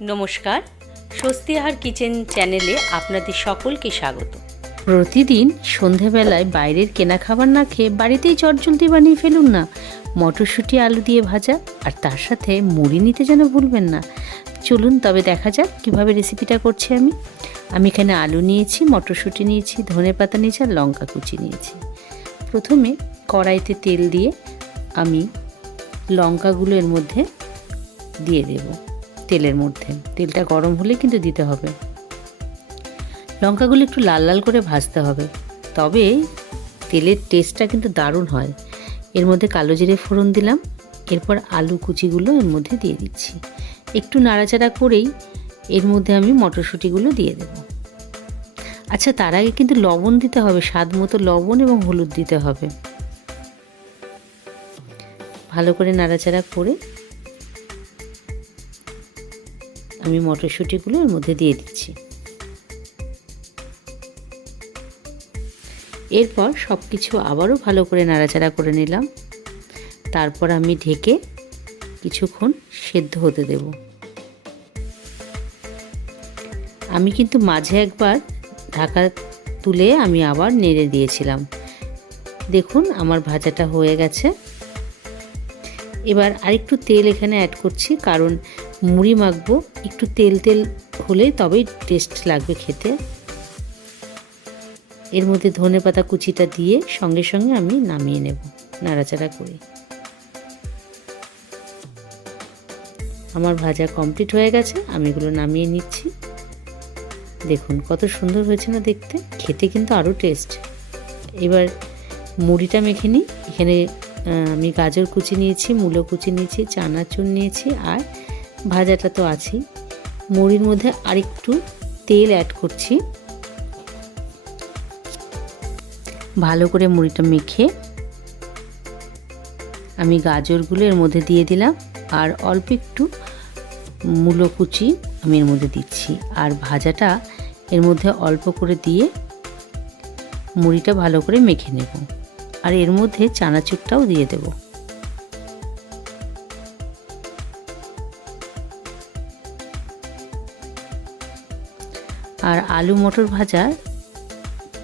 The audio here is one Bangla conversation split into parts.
নমস্কার, স্বস্তি আহার কিচেন চ্যানেলে আপনাদের সকলকে স্বাগত। প্রতিদিন সন্ধেবেলায় বাইরের কেনা খাবার না খেয়ে বাড়িতেই চটজলদি বানিয়ে ফেলুন না মটরশুঁটি আলু দিয়ে ভাজা, আর তার সাথে মুড়ি নিতে যেন ভুলবেন না। চলুন তবে দেখা যাক কীভাবে রেসিপিটা করছি। আমি এখানে আলু নিয়েছি, মটরশুঁটি নিয়েছি, ধনেপাতা নিয়েছি আর লঙ্কা কুচি নিয়েছি। প্রথমে কড়াইতে তেল দিয়ে আমি লঙ্কাগুলো এর মধ্যে দিয়ে দেব। তেলের মধ্যে তেলটা গরম হলে কিন্তু দিতে হবে। লঙ্কাগুলো একটু লাল লাল করে ভাজতে হবে, তবে তেলের টেস্টটা কিন্তু দারুণ হয়। এর মধ্যে কালো জিরে ফোড়ন দিলাম, এরপর আলু কুচিগুলো এর মধ্যে দিয়ে দিচ্ছি। একটু নাড়াচাড়া করেই এর মধ্যে আমি মটরশুঁটিগুলো দিয়ে দেব। আচ্ছা, তার আগে কিন্তু লবণ দিতে হবে, স্বাদ মতো লবণ এবং হলুদ দিতে হবে। ভালো করে নাড়াচাড়া করে আমি মটরশুঁটিগুলো এর মধ্যে দিয়ে দিচ্ছি। এরপর সব কিছু আবারও ভালো করে নাড়াচাড়া করে নিলাম। তারপর আমি ঢেকে কিছুক্ষণ সেদ্ধ হতে দেব। আমি কিন্তু মাঝে একবার ঢাকা তুলে আমি আবার নেড়ে দিয়েছিলাম। দেখুন আমার ভাজাটা হয়ে গেছে। এবার আরেকটু তেল এখানে অ্যাড করছি, কারণ মুড়ি মাখবো, একটু তেল তেল হলে তবেই টেস্ট লাগবে খেতে। এর মধ্যে ধনেপাতা কুচিটা দিয়ে সঙ্গে সঙ্গে আমি নামিয়ে নেব নাড়াচাড়া করে। আমার ভাজা কমপ্লিট হয়ে গেছে, আমি এগুলো নামিয়ে নিচ্ছি। দেখুন কত সুন্দর হয়েছে না দেখতে, খেতে কিন্তু আরও টেস্ট। এবার মুড়িটা মেখে নিই। এখানে আমি গাজর কুচি নিয়েছি, মূলো কুচি নিয়েছি, চানাচুর নিয়েছি, আর ভাজাটা তো আছেই। মুড়ির মধ্যে আরেকটু তেল অ্যাড করছি। ভালো করে মুড়িটা মেখে আমি গাজরগুলো এর মধ্যে দিয়ে দিলাম, আর অল্প একটু মূলো কুচি আমি এর মধ্যে দিচ্ছি, আর ভাজাটা এর মধ্যে অল্প করে দিয়ে মুড়িটা ভালো করে মেখে নেব। আর এর মধ্যে চানাচুরটাও দিয়ে দেব। আর আলু মটর ভাজা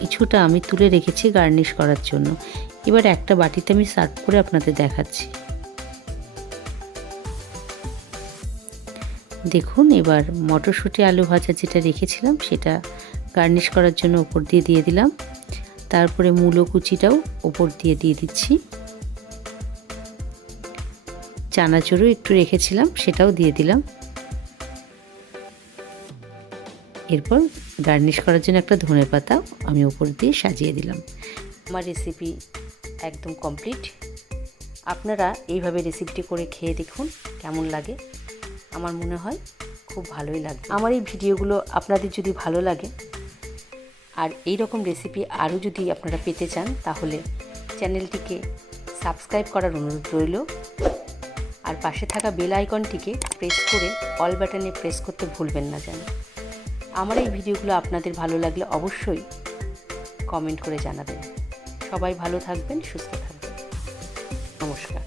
কিছুটা আমি তুলে রেখেছি গার্নিশ করার জন্য। এবার একটা বাটিতে আমি সার্ভ করে আপনাদের দেখাচ্ছি। দেখুন এবার মটরশুঁটি আলু ভাজা যেটা রেখেছিলাম সেটা গার্নিশ করার জন্য ওপর দিয়ে দিয়ে দিলাম। তারপরে মূলো কুচিটাও ওপর দিয়ে দিয়ে দিচ্ছি। চানাচুরও একটু রেখেছিলাম, সেটাও দিয়ে দিলাম। এরপর গার্নিশ করার জন্য একটা ধনেপাতা আমি ওপর দিয়ে সাজিয়ে দিলাম। আমার রেসিপি একদম কমপ্লিট। আপনারা এইভাবে রেসিপিটি করে খেয়ে দেখুন কেমন লাগে। আমার মনে হয় খুব ভালোই লাগবে। আমার এই ভিডিওগুলো আপনাদের যদি ভালো লাগে আর এই রকম রেসিপি আরও যদি আপনারা পেতে চান, তাহলে চ্যানেলটিকে সাবস্ক্রাইব করার অনুরোধ রইল। আর পাশে থাকা বেল আইকনটিকে প্রেস করে অল বাটনে প্রেস করতে ভুলবেন না যেন। আমার এই ভিডিওগুলো আপনাদের ভালো লাগলে অবশ্যই কমেন্ট করে জানাবেন। সবাই ভালো থাকবেন, সুস্থ থাকবেন। নমস্কার।